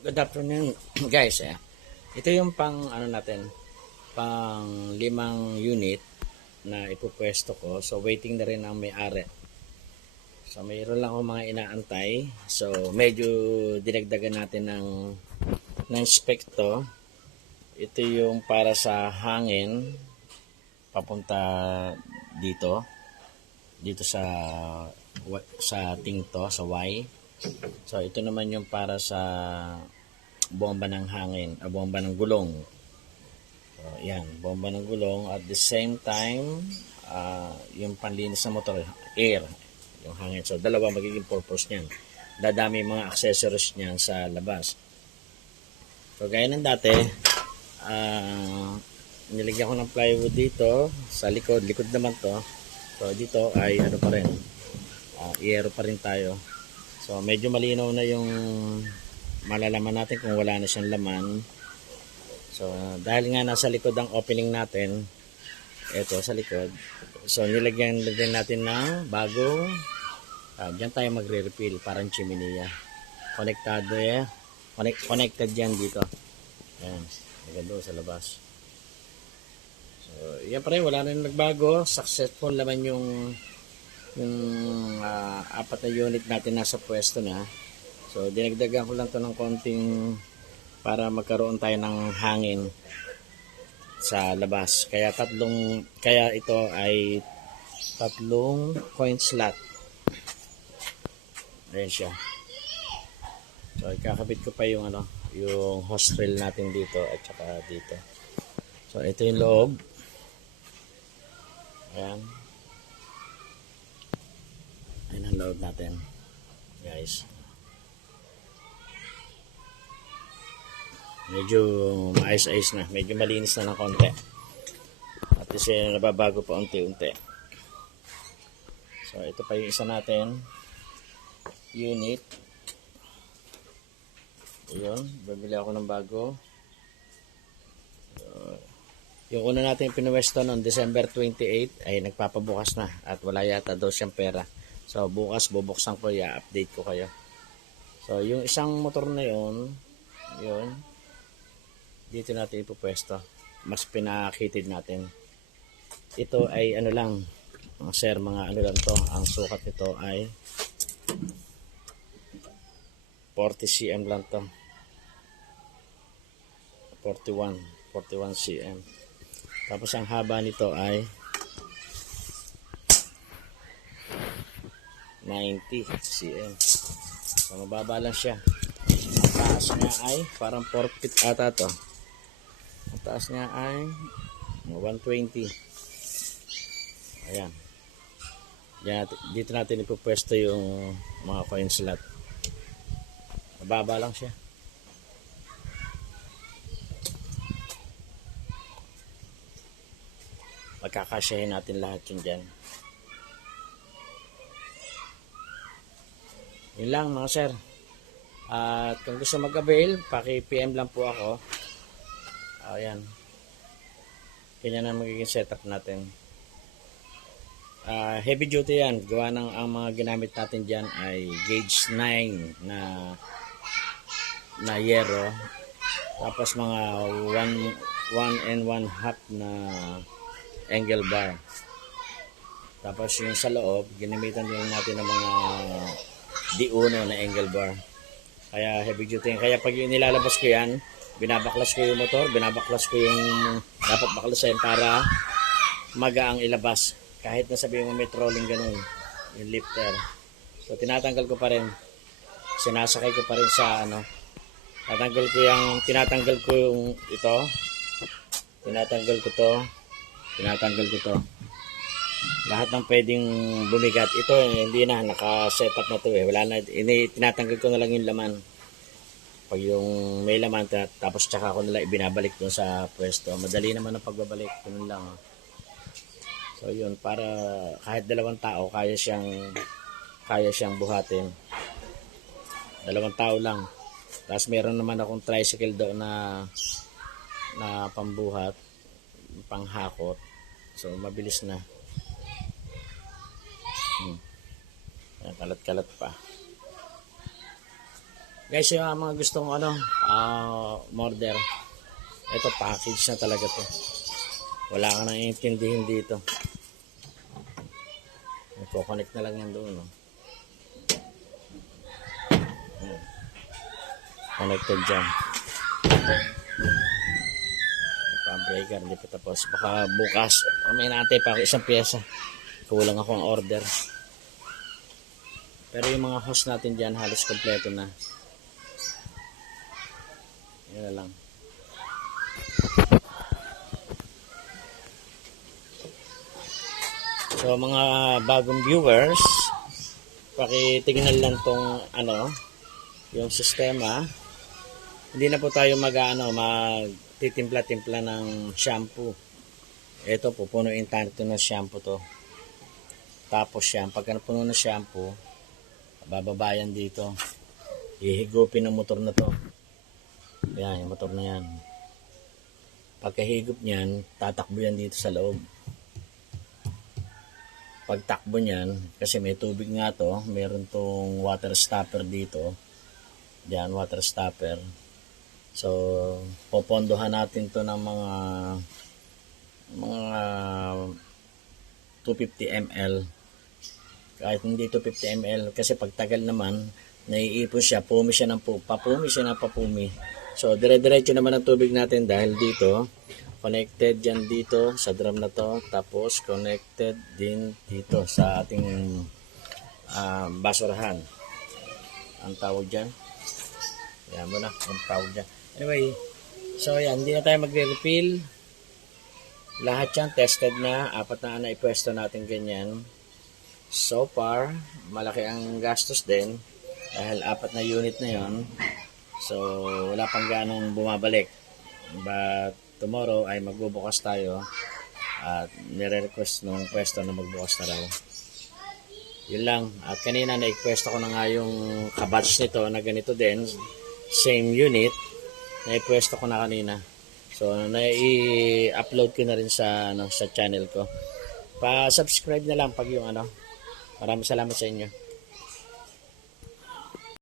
Good afternoon, guys. Ito yung pang ano natin, pang 5 unit na ipupwesto ko. So waiting na rin ang may-ari. So mayroon lang ako mga inaantay. So medyo dinagdagan natin ng spec to. Ito yung para sa hangin papunta dito. Dito sa tingto, sa Y. So ito naman yung para sa bomba ng hangin, bomba ng gulong. So, yan, bomba ng gulong. At the same time, yung panlinis ng motor, air, yung hangin. So, dalawa magiging purpose niyan. Dadami mga accessories niyan sa labas. So, gaya ng dati, nilagyan ko ng plywood dito, sa likod. Likod naman to. So, dito ay ano pa rin, aero pa rin tayo. So, medyo malinaw na yung malalaman natin kung wala na siyang laman. So, dahil nga nasa likod ang opening natin, ito sa likod. So, nilagyan natin ng bagong, dyan tayo magre-refill, parang chiminea. Konektado connected yan dito. Ayan, maganda sa labas. So, yan pa rin, wala na nagbago. Successful naman yung 4 na unit natin nasa pwesto na. So, dinagdagan ko lang to ng konting para magkaroon tayo ng hangin sa labas. Kaya ito ay 3 coin slot. Ayan siya. So, ikakabit ko pa yung yung hose rail natin dito at saka dito. So, ito yung loob. Ayan. Ayan ang loob natin, guys. Medyo maayos-ayos na. Medyo malinis na ng konti. At kasi nababago pa unti-unti. So, ito pa yung isa natin. Unit. Ayun. Babili ako ng bago. So, yung una natin pinuwesto noong December 28 ay nagpapabukas na. At wala yata daw siyang pera. So, bukas bubuksan ko. I-update ko kayo. So, yung isang motor na yun, dito natin ipupwesto. Mas pinakitid natin. Ito ay lang, sir, mga lang to. Ang sukat nito ay 40 cm lang to. 41 cm. Tapos ang haba nito ay 90 cm. So, mababa lang siya. Ang taas niya ay parang 4 feet ata to. Ang taas niya ay 120. Ayan. Dito natin ipupwesto yung mga coin slot. Mababa lang siya. Magkakasyahin natin lahat yun dyan. Yun lang mga sir. At kung gusto mag-avail, paki-PM lang po ako. Ayan. Ganyan ang magiging setup natin. Heavy duty yan. Gawa ng ang mga ginamit natin dyan ay gauge 9 na yero. Tapos mga 1 and 1/2 na angle bar. Tapos yung sa loob, ginamitan din natin ng mga D1 na angle bar. Kaya heavy duty. Kaya pag nilalabas ko yan, binabaklas ko yung motor, binabaklas ko yung dapat baklasin para magaang ilabas. Kahit na sabihin mo may trolling ganun, yung lifter. So tinatanggal ko pa rin. Sinasakay ko pa rin sa tinatanggal ko yung ito. Tinatanggal ko to. Lahat ng pwedeng bumigat. Ito hindi na, naka-setup na to wala na, tinatanggal ko na lang yung laman. Pag yung may laman, tapos tsaka ko nila ibinabalik doon sa pwesto. Madali naman ang pagbabalik. Ganun lang. So yun, para kahit 2 tao, kaya siyang buhatin. 2 tao lang. Tapos meron naman akong tricycle doon na pambuhat, panghakot. So mabilis na. Kalat-kalat pa. Guys, yung mga gustong order, ito package na talaga to. Wala ka nang iintindihin dito. Iko-connect na lang yan doon. No? Connected dyan. Pa-breaker, hindi pa tapos. Baka bukas, may natin pa ako isang pyesa. Kulang ako ang order. Pero yung mga host natin dyan, halos kompleto na. Yan na lang. So mga bagong viewers, pakitignan lang tong yung sistema. Hindi na po tayo magtitimpla-timpla ng shampoo. Ito po, punuin tayo ng shampoo to. Tapos yan, pagka napuno ng shampoo, bababayan dito. Ihigupin ng motor na to. Yan, yung motor na yan. Pagkahigop niyan, tatakbo yan dito sa loob. Pagtakbo niyan, kasi may tubig nga to, meron tong water stopper dito. Diyan, water stopper. So, popondohan natin to ng mga 250 ml. Kahit hindi 250 ml, kasi pagtagal naman, naiipon siya, papumi siya ng papumi. So, dire-diretso naman ang tubig natin dahil dito, connected dyan dito sa drum na to, tapos connected din dito sa ating basurahan. Ang tawag dyan. Yan mo na, ang tawag dyan. Anyway, so yan, hindi na tayo magre-refill. Lahat yan tested na, 4 na ipwesto natin ganyan. So far, malaki ang gastos din dahil 4 na unit na yon. So, wala pang ganong bumabalik. But tomorrow ay magbubukas tayo at nire-request nung pwesto na magbukas na raw. Yun lang. At kanina na-request ko na nga yung kabatch nito na ganito din, same unit, na-request ko na kanina. So na-i-upload ko na rin sa sa channel ko. Pa-subscribe na lang pag yung Maraming salamat sa inyo.